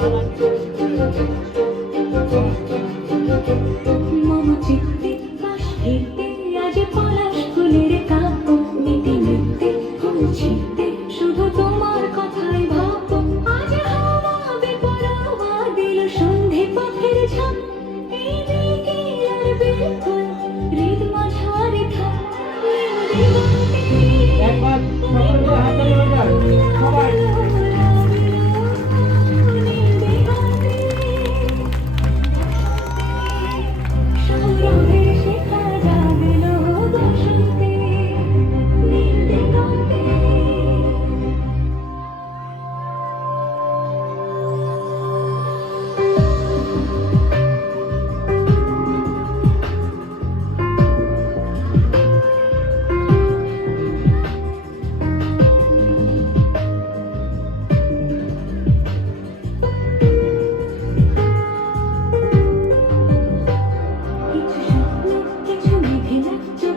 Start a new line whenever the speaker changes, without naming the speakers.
どんどんどんどんどんどんどん」